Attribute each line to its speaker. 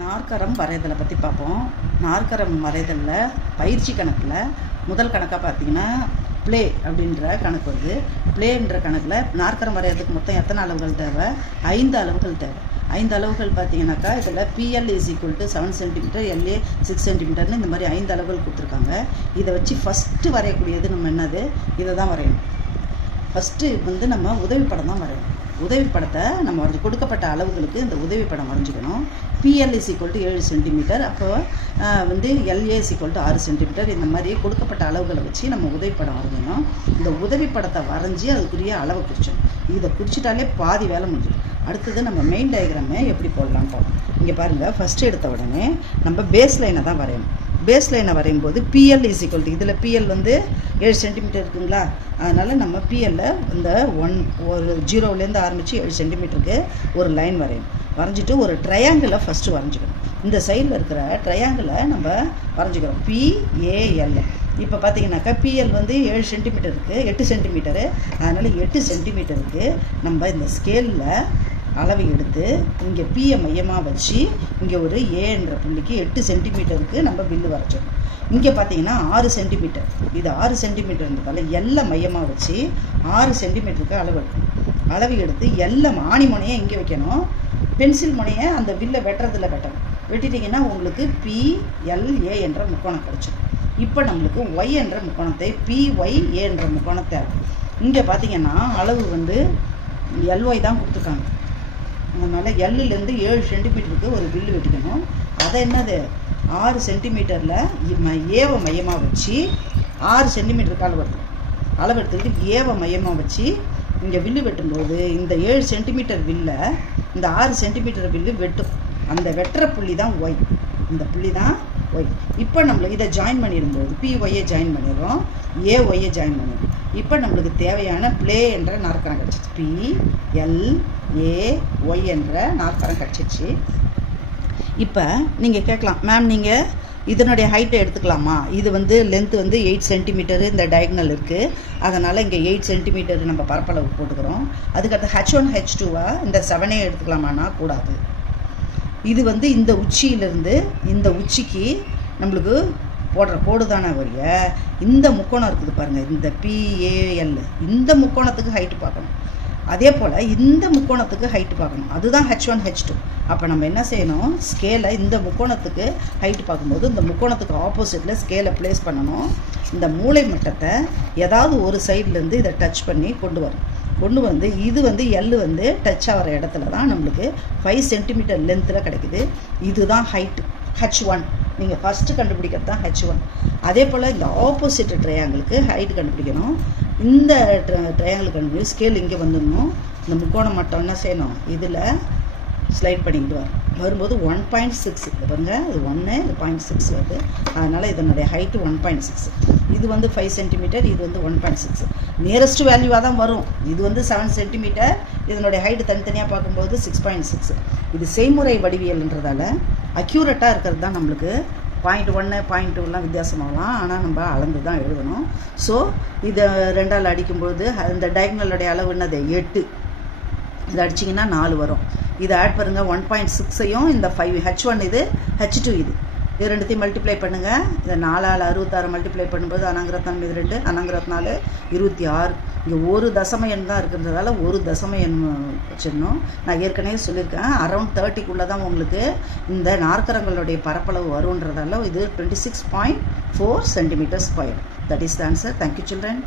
Speaker 1: நாற்கரம் வரைதலை பற்றி பார்ப்போம். நாற்கரம் வரைதலில் பயிற்சி கணக்கில். முதல் கணக்காக பார்த்தீங்கன்னா ப்ளே அப்படின்ற கணக்கு வருது. ப்ளேன்ற கணக்கில் நாற்கரம் வரைகிறதுக்கு மொத்தம் எத்தனை அளவுகள் தேவை? ஐந்து அளவுகள் தேவை. ஐந்து அளவுகள் பார்த்தீங்கன்னாக்கா இதில் BL is equal to seven centimetre LA six சென்டிமீட்டர்னு இந்த மாதிரி ஐந்து அளவுகள் கொடுத்துருக்காங்க. இதை வச்சு ஃபஸ்ட்டு வரையக்கூடியது நம்ம என்னது? இதை தான் வரையணும். ஃபஸ்ட்டு வந்து நம்ம உதவி படம் தான் வரையணும். உதவி படத்தை நம்ம வந்து கொடுக்கப்பட்ட அளவுகளுக்கு இந்த உதவி படம் வரைஞ்சிக்கணும் பிஎல் இஸ் ஈக்குவல் டு ஏழு சென்டிமீட்டர் அப்போ வந்து எல்ஏ இஸ் ஈக்குவல் டு ஆறு சென்டிமீட்டர் இந்த மாதிரி கொடுக்கப்பட்ட அளவுகளை வச்சு நம்ம உதவி படம் வரைஞ்சணும் இந்த உதவி படத்தை வரைஞ்சி அதுக்குரிய அளவை குறிச்சோம் இதை குறிச்சிட்டாலே பாதி வேலை முடிஞ்சிடும். அடுத்தது நம்ம மெயின் டயக்ராமை எப்படி போடலாம் பார்ப்போம் இங்கே பாருங்கள் ஃபஸ்ட்டு எடுத்த உடனே நம்ம பேஸ் லைனை தான் வரையணும். பேஸ் லைனை வரையும் போது பிஎல் இஸ் ஈக்குவல் டு இதில் பிஎல் வந்து ஏழு சென்டிமீட்டர் இருக்குங்களா? அதனால் நம்ம பிஎல்ல இந்த ஒன் ஒரு ஜீரோலேருந்து ஆரம்பித்து ஏழு சென்டிமீட்டருக்கு ஒரு லைன் வரையும் வரைஞ்சிட்டு ஒரு ட்ரையாங்கிளை ஃபஸ்ட்டு வரைஞ்சிக்கணும். இந்த சைடில் இருக்கிற ட்ரையாங்கிளை நம்ம வரைஞ்சிக்கிறோம். பிஏஎல் இப்போ பார்த்தீங்கன்னாக்கா பிஎல் வந்து ஏழு சென்டிமீட்டர் இருக்குது எட்டு சென்டிமீட்டரு அதனால் எட்டு சென்டிமீட்டருக்கு நம்ம இந்த ஸ்கேலில் அளவை எடுத்து இங்கே பியை மையமாக வச்சு இங்கே ஒரு ஏன்ற புள்ளிக்கு எட்டு சென்டிமீட்டருக்கு நம்ம பில்லு வரைச்சோம் இங்கே பார்த்தீங்கன்னா ஆறு சென்டிமீட்டர் இது ஆறு சென்டிமீட்டர் இருந்ததால் எல்லாம் மையமாக வச்சு ஆறு சென்டிமீட்டருக்கு அளவு எடுக்கணும். அளவு எடுத்து எல்லாம் ஆணி முனையை இங்கே வைக்கணும். பென்சில் முனையை அந்த வில்லை வெட்டுறதில் வெட்டணும். வெட்டிட்டிங்கன்னா உங்களுக்கு பிஎல்ஏ என்ற முக்கோணம் கிடச்சிடும் இப்போ நம்மளுக்கு ஒய் என்ற முக்கோணத்தை பிஒய் ஏ என்ற முக்கோணத்தை இங்கே பார்த்தீங்கன்னா அளவு வந்து எல்ஒய் தான் கொடுத்துருக்காங்க. அதனால் எல்லுலேருந்து ஏழு சென்டிமீட்டருக்கு ஒரு வில்லு வெட்டிக்கணும். அதை என்னது? ஆறு சென்டிமீட்டரில் ஏவை மையமாக வச்சு ஆறு சென்டிமீட்டருக்கு அளவு எடுத்துக்கணும் அளவு எடுத்துக்கிட்டு ஏவை மையமாக வச்சு இங்கே வில்லு வெட்டும்போது இந்த ஏழு சென்டிமீட்டர் வில்லை இந்த ஆறு சென்டிமீட்டர் வில்லு வெட்டும். அந்த வெட்டுற புள்ளி தான் ஒய் இந்த புள்ளி தான் ஒய் இப்போ நம்மளுக்கு இதை ஜாயின் பண்ணிடும்போது பி ஒய்யை ஜாயின் பண்ணிடுறோம் ஏ ஒய்யை ஜாயின் பண்ணிடுறோம். இப்போ நம்மளுக்கு தேவையான ப்ளே என்ற நாற்கரம் கிடச்சிச்சு. பி எல் ஏ ஒய் என்ற நாற்கரம் கிடச்சிச்சு. இப்போ நீங்கள் கேட்கலாம் மேம் நீங்கள் இதனுடைய ஹைட்டை எடுத்துக்கலாமா? இது வந்து லென்த் வந்து எயிட் சென்டிமீட்டர் இந்த டயக்னல் இருக்குது அதனால் இங்கே எயிட் சென்டிமீட்டர் நம்ம பரப்பளவு போட்டுக்கிறோம். அதுக்கடுத்து ஹெச் ஒன் ஹெச் டூவாக இந்த செவனே எடுத்துக்கலாமான்னா கூடாது. இது வந்து இந்த உச்சியிலிருந்து இந்த உச்சிக்கு நம்மளுக்கு போடுற கோடு தானே வரிய இந்த முக்கோணம் இருக்குது பாருங்கள் இந்த பிஏஎல் இந்த முக்கோணத்துக்கு ஹைட்டு பார்க்கணும். அதே போல் இந்த முக்கோணத்துக்கு ஹைட்டு பார்க்கணும். அதுதான் ஹெச் ஒன் ஹெச் டூ அப்போ நம்ம என்ன செய்யணும்? ஸ்கேலை இந்த முக்கோணத்துக்கு ஹைட்டு பார்க்கும்போது இந்த முக்கோணத்துக்கு ஆப்போசிட்டில் ஸ்கேலை ப்ளேஸ் பண்ணணும். இந்த மூளை மட்டத்தை ஏதாவது ஒரு சைட்லேருந்து இதை டச் பண்ணி கொண்டு வரும் ஒன்று வந்து இது வந்து எல் வந்து டச் ஆகிற இடத்துல தான் நம்மளுக்கு ஃபைவ் சென்டிமீட்டர் லென்த்தில் கிடைக்குது. இதுதான் ஹைட்டு ஹச் ஒன் நீங்கள் ஃபஸ்ட்டு கண்டுபிடிக்கிறது தான் ஹெச் ஒன் அதே போல் இந்த ஆப்போசிட் ட்ரையாங்கிளுக்கு ஹைட் கண்டுபிடிக்கணும். இந்த ட்ரையாங்கிள் கண்டுபிடி ஸ்கேல் இங்கே வந்துடணும். இந்த முக்கோணம் மட்டும் என்ன செய்யணும்? இதில் ஸ்லைட் பண்ணிக்கிட்டு வரும். வரும்போது ஒன் பாயிண்ட் சிக்ஸ் இது பாருங்க. இது ஒன்று இது பாயிண்ட் சிக்ஸ் வருது. அதனால் இதனுடைய ஹைட்டு ஒன் பாயிண்ட் சிக்ஸ் இது வந்து ஃபைவ் சென்டிமீட்டர் இது வந்து ஒன் பாயிண்ட் சிக்ஸ் நியரஸ்ட் வேல்யூவாக தான் வரும். இது வந்து செவன் சென்டிமீட்டர் இதனுடைய ஹைட்டு தனித்தனியாக பார்க்கும்போது சிக்ஸ் பாயிண்ட் சிக்ஸ் இது செய்முறை வடிவியல்ன்றதால அக்யூரேட்டாக இருக்கிறது தான் நம்மளுக்கு. பாயிண்ட் ஒன்று பாயிண்ட் டூலாம் வித்தியாசமாகலாம். ஆனால் நம்ம அளந்து தான் எழுதணும். ஸோ இதை ரெண்டால் அடிக்கும்போது இந்த டயக்னலுடைய அளவு என்னது? எட்டு. இது அடிச்சிங்கன்னா நாலு வரும். இது ஆட் பண்ணுங்கள் ஒன் பாயிண்ட் சிக்ஸையும் இந்த ஃபைவ் ஹெச் ஒன் இது ஹெச் டூ இது. இது ரெண்டுத்தையும் மல்டிப்ளை பண்ணுங்கள் இதை நாலால் அறுபத்தாறு மல்டிப்ளை பண்ணும்போது அனங்கிரத்தம் இது ரெண்டு அனங்கிரத் நாலு இருபத்தி ஆறு. இங்கே ஒரு தசம எண் தான் இருக்கிறதால ஒரு தசம எண் வச்சிடணும். நான் ஏற்கனவே சொல்லியிருக்கேன் அரௌண்ட் தேர்ட்டிக்குள்ளே தான் உங்களுக்கு இந்த நாற்கரங்களுடைய பரப்பளவு வருன்றதால இது twenty six point four centimetre square that is the answer thank you children